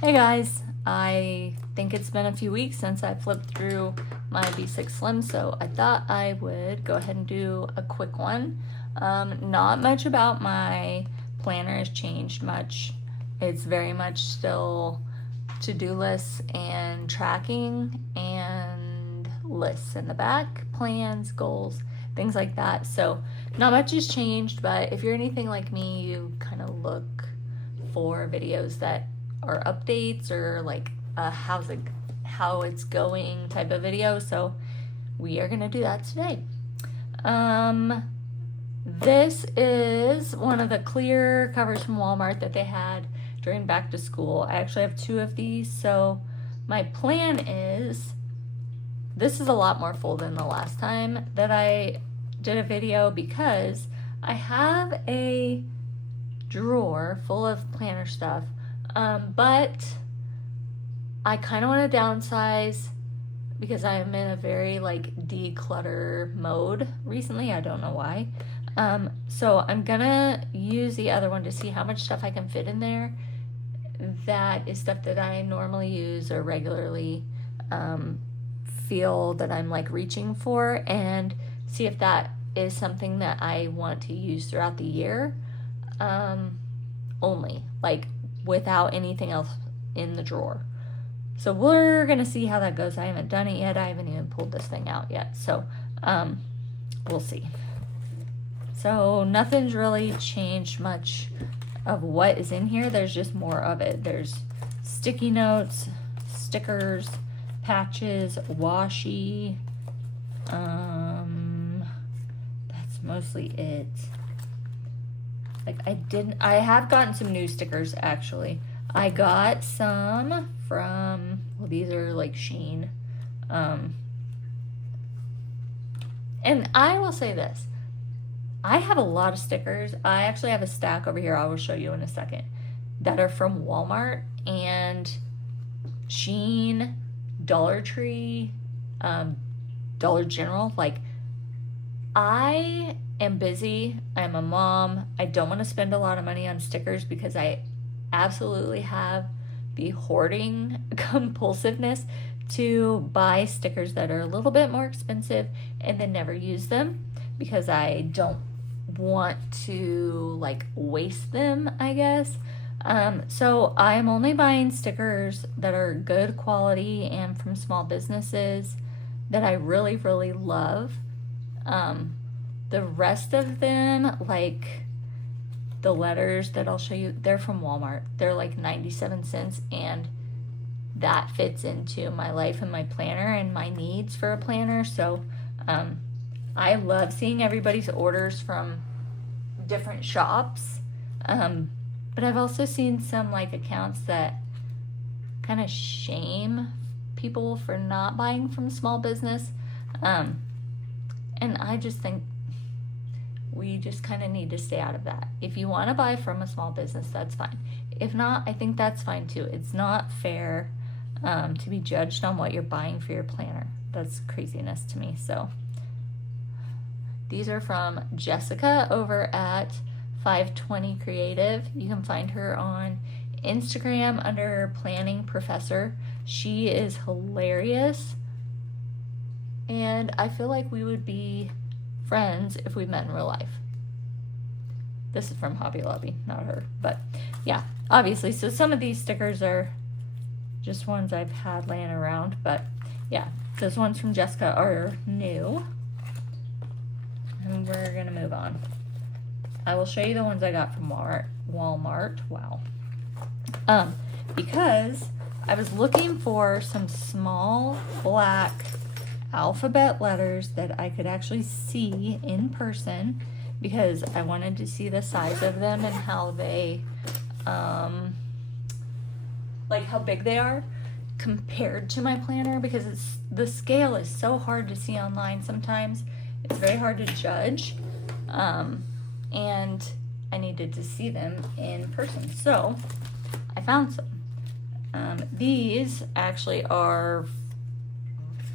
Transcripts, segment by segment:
Hey guys, I think it's been a few weeks since I flipped through my B6 Slim, so I thought I would go ahead and do a quick one. Not much about my planner has changed much. It's very much still to-do lists and tracking and lists in the back, plans, goals, things like that. So not much has changed, but if you're anything like me, you kind of look for videos that are updates or like how it's going type of video. So we are gonna do that today. This is one of the clear covers from Walmart that they had during back to school. I actually have two of these, so my plan is, this is a lot more full than the last time that I did a video because I have a drawer full of planner stuff, but I kind of want to downsize because I'm in a very like declutter mode recently. I don't know why. So I'm gonna use the other one to see how much stuff I can fit in there. That is stuff that I normally use or regularly feel that I'm like reaching for, and see if that is something that I want to use throughout the year, only, like without anything else in the drawer. So we're gonna see how that goes. I haven't done it yet. I haven't even pulled this thing out yet. So we'll see. So nothing's really changed much of what is in here. There's just more of it. There's sticky notes, stickers, patches, washi. That's mostly it. Like I have gotten some new stickers actually. I got some from, well, these are like Shein. And I will say this, I have a lot of stickers. I actually have a stack over here, I will show you in a second, that are from Walmart and Shein, Dollar Tree, Dollar General. Like, I am busy. I'm a mom. I don't want to spend a lot of money on stickers because I absolutely have the hoarding compulsiveness to buy stickers that are a little bit more expensive and then never use them because I don't want to like waste them, I guess. So I'm only buying stickers that are good quality and from small businesses that I really, really love. The rest of them, like the letters that I'll show you, they're from Walmart. They're like 97 cents, and that fits into my life and my planner and my needs for a planner. So I love seeing everybody's orders from different shops. But I've also seen some like accounts that kind of shame people for not buying from small business. And I just think we just kind of need to stay out of that. If you want to buy from a small business, that's fine. If not, I think that's fine too. It's not fair to be judged on what you're buying for your planner. That's craziness to me. So these are from Jessica over at 520 Creative. You can find her on Instagram under Planning Professor. She is hilarious, and I feel like we would be friends if we met in real life. This is from Hobby Lobby, not her, but yeah, obviously. So some of these stickers are just ones I've had laying around, but yeah, those ones from Jessica are new. And we're gonna move on. I will show you the ones I got from Walmart. Wow. Because I was looking for some small black alphabet letters that I could actually see in person, because I wanted to see the size of them and how they, like how big they are compared to my planner, because the scale is so hard to see online sometimes. It's very hard to judge, and I needed to see them in person. So I found some. These actually are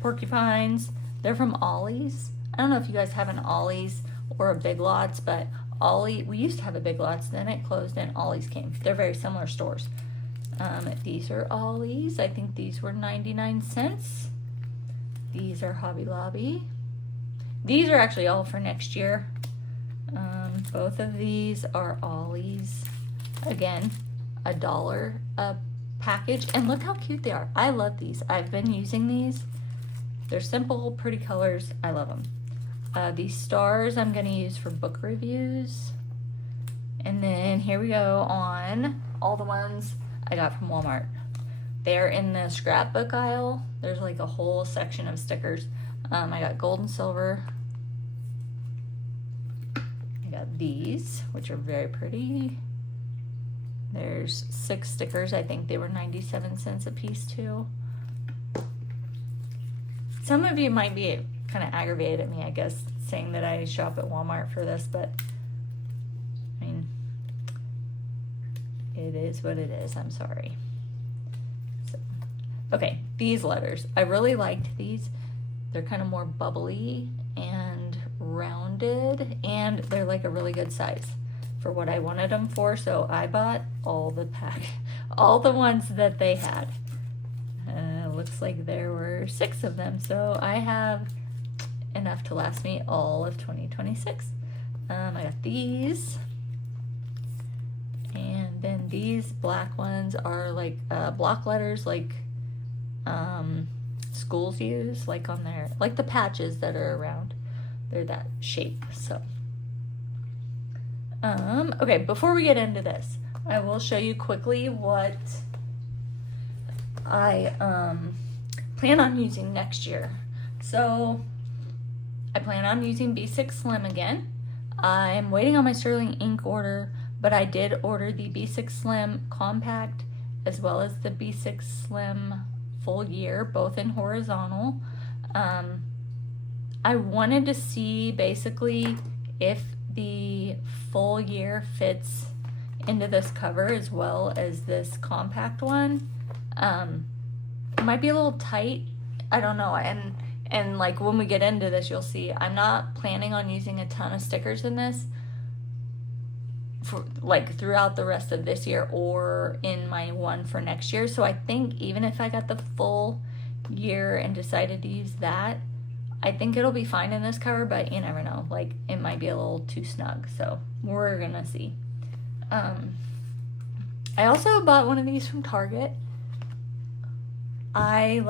porcupines. They're from Ollie's. I don't know if you guys have an Ollie's or a Big Lots, but we used to have a Big Lots, then it closed and Ollie's came. They're very similar stores. These are Ollie's. I think these were 99 cents. These are Hobby Lobby. These are actually all for next year. Both of these are Ollie's. Again, $1 a package. And look how cute they are. I love these. I've been using these. They're simple, pretty colors. I love them. These stars I'm going to use for book reviews. And then here we go on all the ones I got from Walmart. They're in the scrapbook aisle. There's like a whole section of stickers. I got gold and silver. I got these, which are very pretty. There's 6 stickers. I think they were 97 cents a piece too. Some of you might be kind of aggravated at me, I guess, saying that I shop at Walmart for this, but I mean, it is what it is. I'm sorry. So, okay, these letters. I really liked these. They're kind of more bubbly and rounded, and they're like a really good size for what I wanted them for. So I bought all the ones that they had. Looks like there were 6 of them, so I have enough to last me all of 2026. I got these, and then these black ones are like block letters, like schools use, like on their, like the patches that are around. They're that shape. So okay, before we get into this, I will show you quickly what I plan on using next year. So I plan on using B6 Slim again. I'm waiting on my sterling ink order, but I did order the B6 Slim Compact as well as the B6 Slim Full Year, both in horizontal. I wanted to see basically if the Full Year fits into this cover as well as this compact one. It might be a little tight, I don't know, and like when we get into this, you'll see I'm not planning on using a ton of stickers in this for like throughout the rest of this year or in my one for next year. So I think even if I got the Full Year and decided to use that, I think it'll be fine in this cover, but you never know, like it might be a little too snug, so we're gonna see. I also bought one of these from Target. I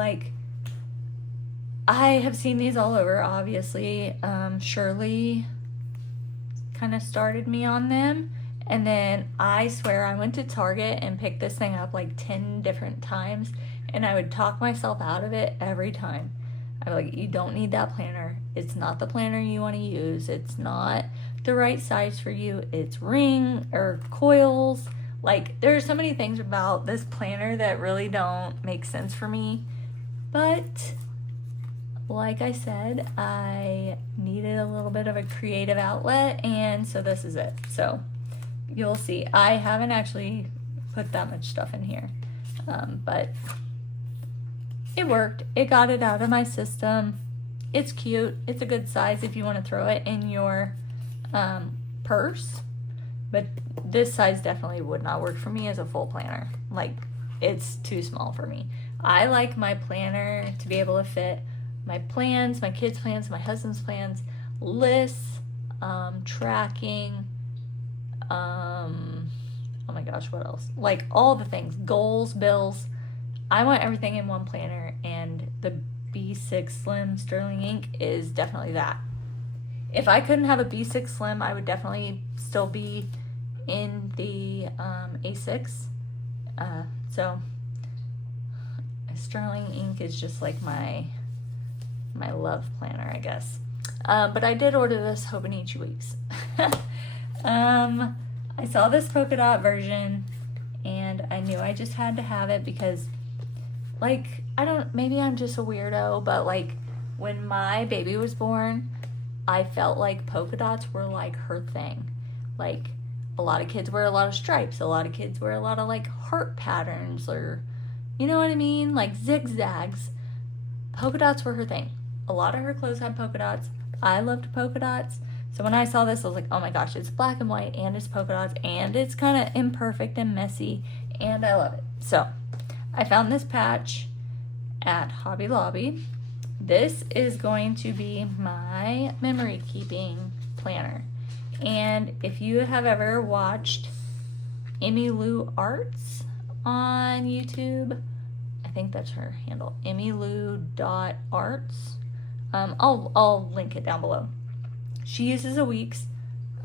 have seen these all over, obviously. Shirley kind of started me on them, and then I swear I went to Target and picked this thing up like 10 different times, and I would talk myself out of it every time. I'm like, you don't need that planner. It's not the planner you want to use. It's not the right size for you. It's ring or coils. Like, there are so many things about this planner that really don't make sense for me. But, like I said, I needed a little bit of a creative outlet, and so this is it. So, you'll see. I haven't actually put that much stuff in here. But it worked. It got it out of my system. It's cute. It's a good size if you want to throw it in your purse. But this size definitely would not work for me as a full planner. Like, it's too small for me. I like my planner to be able to fit my plans, my kids' plans, my husband's plans, lists, tracking, oh my gosh, what else? Like, all the things, goals, bills. I want everything in one planner, and the B6 Slim Sterling Ink is definitely that. If I couldn't have a B6 Slim, I would definitely still be in the A6. So Sterling Ink is just like my love planner, I guess. But I did order this Hobonichi Weeks. I saw this polka dot version, and I knew I just had to have it because, like, maybe I'm just a weirdo, but like when my baby was born, I felt like polka dots were like her thing. Like, a lot of kids wear a lot of stripes, a lot of kids wear a lot of like heart patterns, or you know what I mean, like zigzags. Polka dots were her thing. A lot of her clothes had polka dots. I loved polka dots. So when I saw this, I was like, oh my gosh, it's black and white, and it's polka dots, and it's kind of imperfect and messy, and I love it. So I found this patch at Hobby Lobby. This is going to be my memory keeping planner. And if you have ever watched Emmylou Arts on YouTube, I think that's her handle, emmylou.arts. I'll link it down below. She uses a Weeks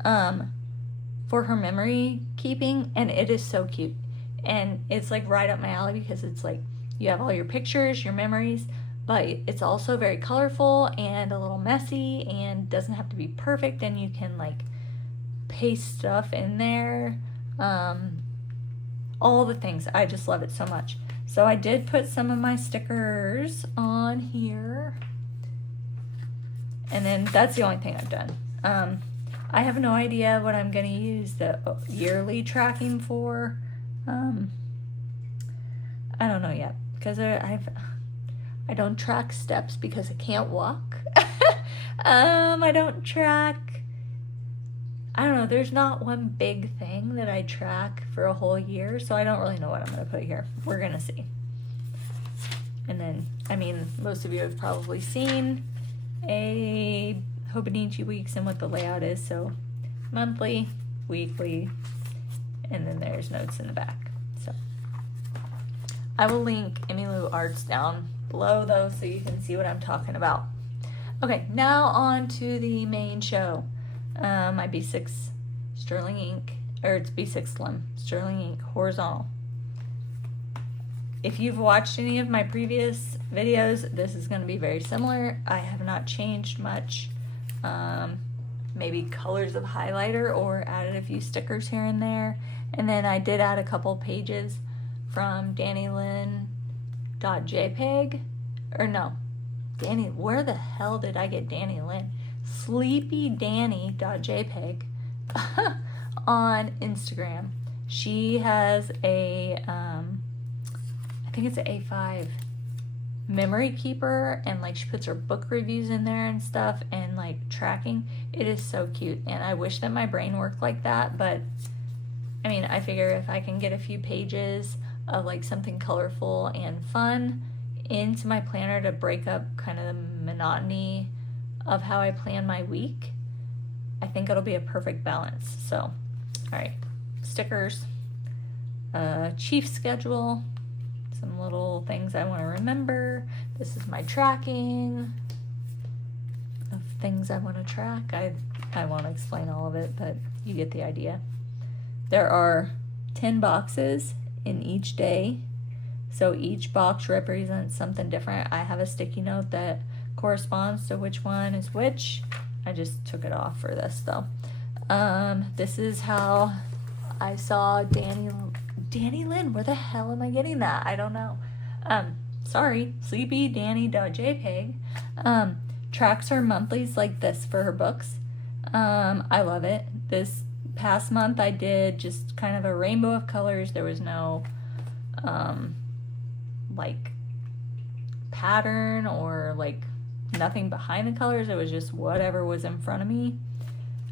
for her memory keeping, and it is so cute. And it's like right up my alley because it's like you have all your pictures, your memories, but it's also very colorful and a little messy and doesn't have to be perfect, and you can like paste stuff in there. All the things. I just love it so much. So I did put some of my stickers on here. And then that's the only thing I've done. I have no idea what I'm going to use the yearly tracking for. I don't know yet, because I don't track steps because I can't walk. I don't track, I don't know, there's not one big thing that I track for a whole year, so I don't really know what I'm going to put here. We're going to see. And then, I mean, most of you have probably seen a Hobonichi Weeks and what the layout is, so monthly, weekly, and then there's notes in the back. So I will link Emmylou Arts down below though, so you can see what I'm talking about. Okay, now on to the main show. My B6 Sterling ink, or it's B6 Slim Sterling ink horizontal. If you've watched any of my previous videos, this is going to be very similar. I have not changed much. Maybe colors of highlighter or added a few stickers here and there. And then I did add a couple pages from DannyLynn.jpg. Or no, Danny, where the hell did I get Danny Lynn? SleepyDanny.jpg on Instagram. She has a, I think it's an A5 memory keeper, and like she puts her book reviews in there and stuff, and like tracking. It is so cute, and I wish that my brain worked like that, but I mean, I figure if I can get a few pages of like something colorful and fun into my planner to break up kind of the monotony of how I plan my week, I think it'll be a perfect balance. So, all right, stickers, chief schedule, some little things I want to remember. This is my tracking of things I want to track. I won't explain all of it, but you get the idea. There are 10 boxes in each day, so each box represents something different. I have a sticky note that corresponds to which one is which. I just took it off for this though. This is how I saw Danny Lynn. Where the hell am I getting that? I don't know. Sorry, sleepydanny.jpg. Tracks her monthlies like this for her books. I love it. This past month I did just kind of a rainbow of colors. There was no like pattern or like nothing behind the colors. It was just whatever was in front of me.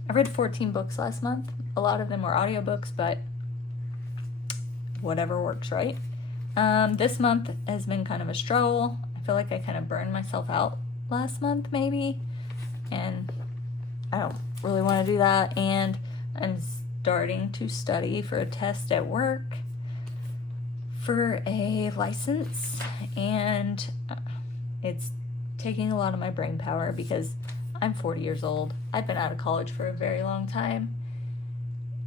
I read 14 books last month. A lot of them were audiobooks, but whatever works, right? This month has been kind of a struggle. I feel like I kind of burned myself out last month maybe, and I don't really want to do that. And I'm starting to study for a test at work for a license, and it's taking a lot of my brain power because I'm 40 years old. I've been out of college for a very long time,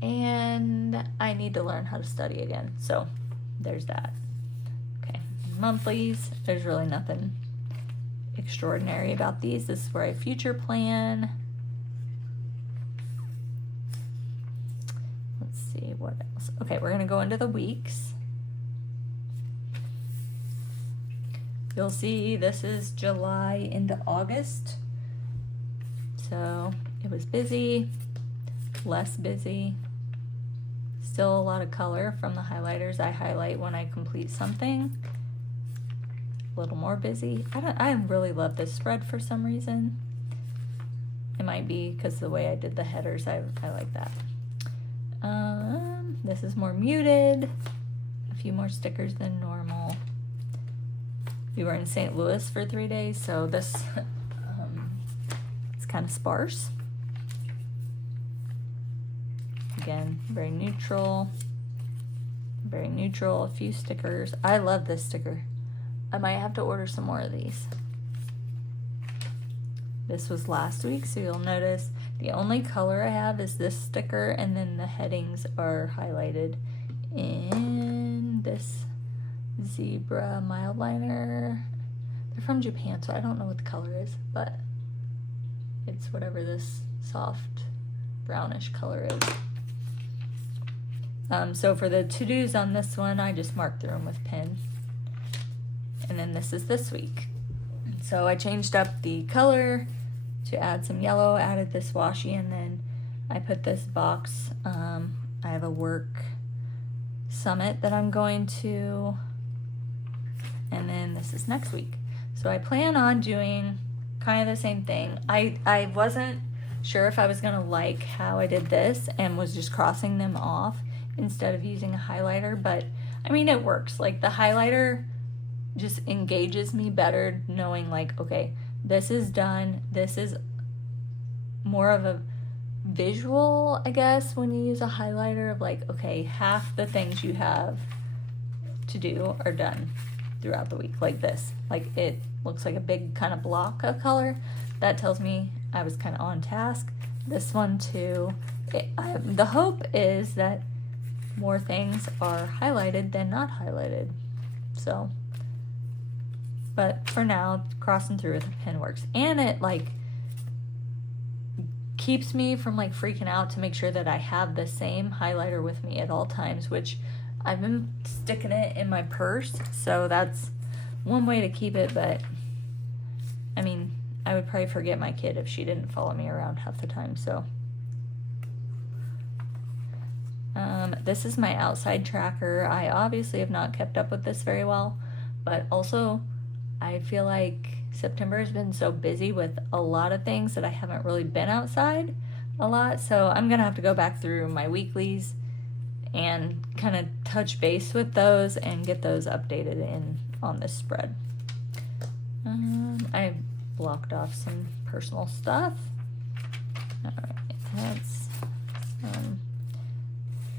and I need to learn how to study again. So there's that. Okay, monthlies. There's really nothing extraordinary about these. This is where I future plan. Let's see what else. Okay, we're gonna go into the weeks. You'll see this is July into August. So it was busy, less busy, still a lot of color from the highlighters I highlight when I complete something. A little more busy. I really love this spread for some reason. It might be because of the way I did the headers. I like that. This is more muted. I few more stickers than normal. We were in St. Louis for 3 days, so this it's kind of sparse. Again, very neutral. Very neutral, a few stickers. I love this sticker. I might have to order some more of these. This was last week, so you'll notice the only color I have is this sticker, and then the headings are highlighted in this zebra mild liner. They're from Japan, so I don't know what the color is, but it's whatever this soft brownish color is. So for the to-dos on this one, I just marked through them with pen. And then this is this week. So I changed up the color to add some yellow, added this washi, and then I put this box. I have a work summit that I'm going to, and then this is next week. So I plan on doing kind of the same thing. I wasn't sure if I was gonna like how I did this and was just crossing them off instead of using a highlighter, but I mean, it works. Like, the highlighter just engages me better knowing, like, okay, this is done. This is more of a visual, I guess, when you use a highlighter, of like, okay, half the things you have to do are done throughout the week, like this. Like, it looks like a big kind of block of color. That tells me I was kind of on task. This one too. The hope is that more things are highlighted than not highlighted. So, but for now, crossing through with a pen works. And it, like, keeps me from, like, freaking out to make sure that I have the same highlighter with me at all times, which I've been sticking it in my purse. So that's one way to keep it, but I mean, I would probably forget my kid if she didn't follow me around half the time, so. This is my outside tracker. I obviously have not kept up with this very well, but also I feel like September has been so busy with a lot of things that I haven't really been outside a lot, so I'm gonna have to go back through my weeklies and kind of touch base with those and get those updated in on this spread. I blocked off some personal stuff. All right, that's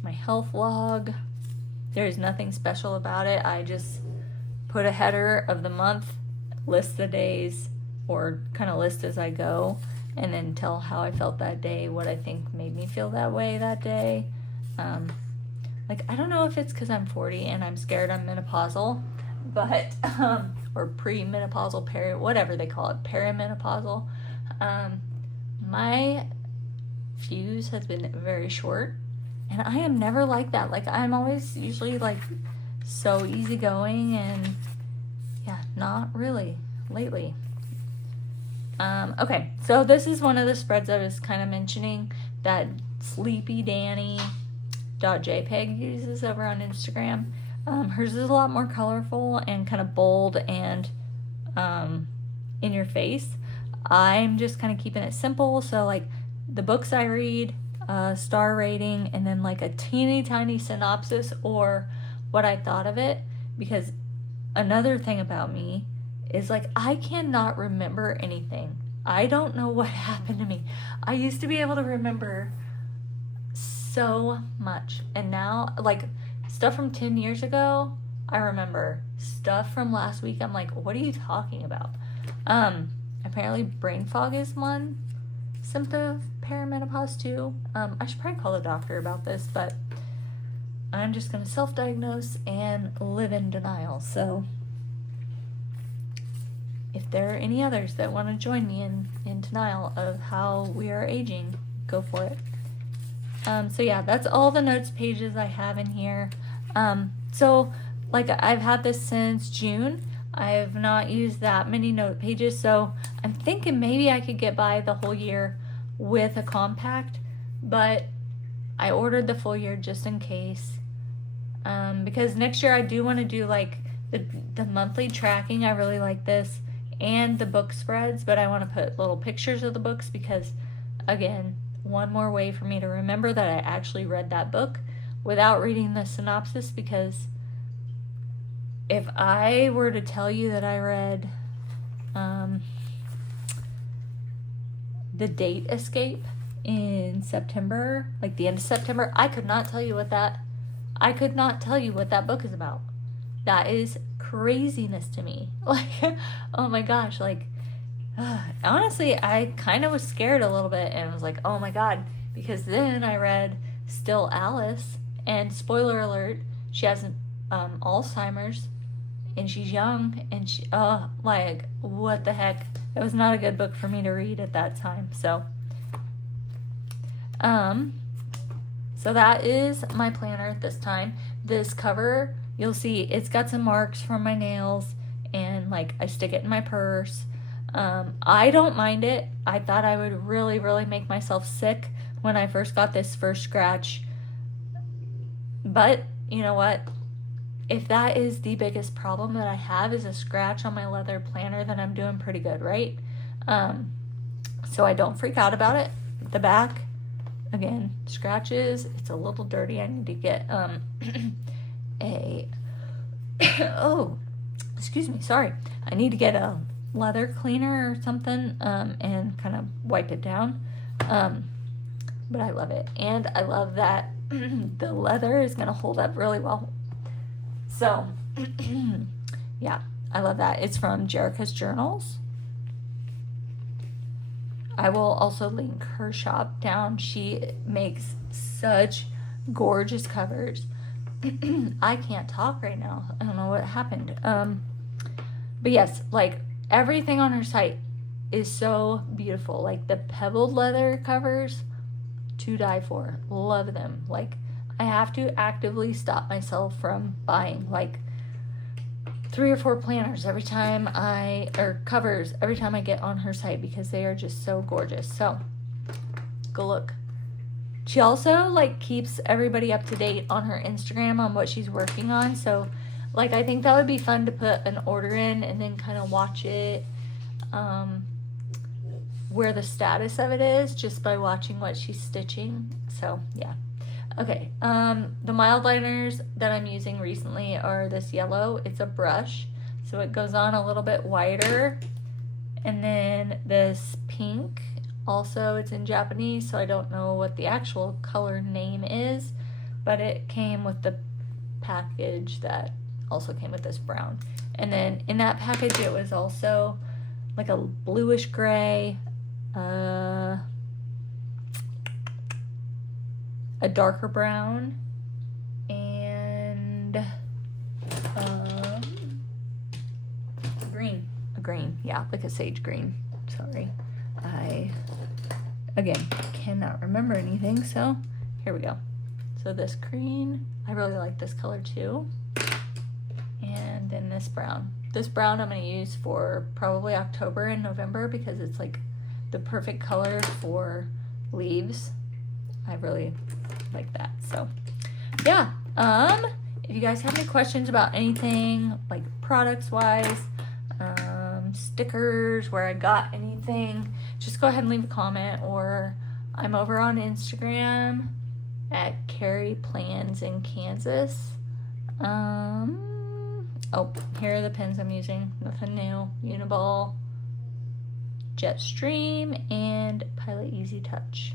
my health log. There's nothing special about it. I just put a header of the month, list the days, or kind of list as I go, and then tell how I felt that day, what I think made me feel that way that day. Like, I don't know if it's because I'm 40 and I'm scared I'm menopausal, but, or premenopausal, whatever they call it, perimenopausal. My fuse has been very short, and I am never like that. Like, I'm always usually, like, so easygoing, and yeah, not really lately. Okay, so this is one of the spreads I was kind of mentioning that Sleepy Danny .jpg uses over on Instagram. Hers is a lot more colorful and kind of bold and in your face. I'm just kind of keeping it simple, so like the books I read, star rating, and then like a teeny tiny synopsis or what I thought of it, because another thing about me is, like, I cannot remember anything. I don't know what happened to me. I used to be able to remember so much, and now, like, stuff from 10 years ago I remember. Stuff from last week I'm like, what are you talking about? Apparently brain fog is one symptom of perimenopause too. I should probably call the doctor about this, but I'm just gonna self-diagnose and live in denial. So if there are any others that want to join me in denial of how we are aging, go for it. So yeah, that's all the notes pages I have in here. So like, I've had this since June. I have not used that many note pages, so I'm thinking maybe I could get by the whole year with a compact, but I ordered the full year just in case, because next year I do want to do like the monthly tracking. I really like this, and the book spreads, but I want to put little pictures of the books because, again, one more way for me to remember that I actually read that book without reading the synopsis, because if I were to tell you that I read The Date Escape in September, like the end of September, I could not tell you what that book is about. That is craziness to me. Like, oh my gosh, like, honestly, I kind of was scared a little bit and was like, oh my God, because then I read Still Alice, and spoiler alert, she has Alzheimer's, and she's young, and she, like, what the heck? It was not a good book for me to read at that time, so that is my planner this time. This cover, you'll see, it's got some marks from my nails, and, like, I stick it in my purse. I don't mind it. I thought I would really, really make myself sick when I first got this first scratch, but you know what? If that is the biggest problem that I have is a scratch on my leather planner, then I'm doing pretty good, right? So I don't freak out about it. The back, again, scratches. It's a little dirty. I need to get oh, excuse me, sorry. I need to get a leather cleaner or something and kind of wipe it down. But I love it. And I love that the leather is going to hold up really well. So, yeah, I love that. It's from Jerica's Journals. I will also link her shop down. She makes such gorgeous covers. I can't talk right now. I don't know what happened. But yes, like, everything on her site is so beautiful. Like, the pebbled leather covers, to die for. Love them. Like, I have to actively stop myself from buying like 3 or 4 planners covers every time I get on her site, because they are just so gorgeous. So go look. She also like keeps everybody up to date on her Instagram on what she's working on. So like, I think that would be fun to put an order in and then kind of watch it, where the status of it is, just by watching what she's stitching. So yeah. Okay, the mild liners that I'm using recently are this yellow. It's a brush, so it goes on a little bit wider. And then this pink, also it's in Japanese, so I don't know what the actual color name is, but it came with the package that also came with this brown. And then in that package it was also like a bluish gray, a darker brown, and a green, yeah, like a sage green. Sorry, I again cannot remember anything, so here we go. So this green, I really like this color too, and then this brown. This brown I'm going to use for probably October and November, because it's like the perfect color for leaves. I really like that. So yeah, if you guys have any questions about anything, like products wise, stickers, where I got anything, just go ahead and leave a comment, or I'm over on Instagram at Carrie Plans in Kansas. Oh, here are the pens I'm using. Nothing new. Uniball, Jetstream, and Pilot Easy Touch.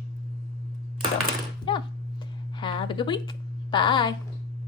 So yeah, have a good week. Bye.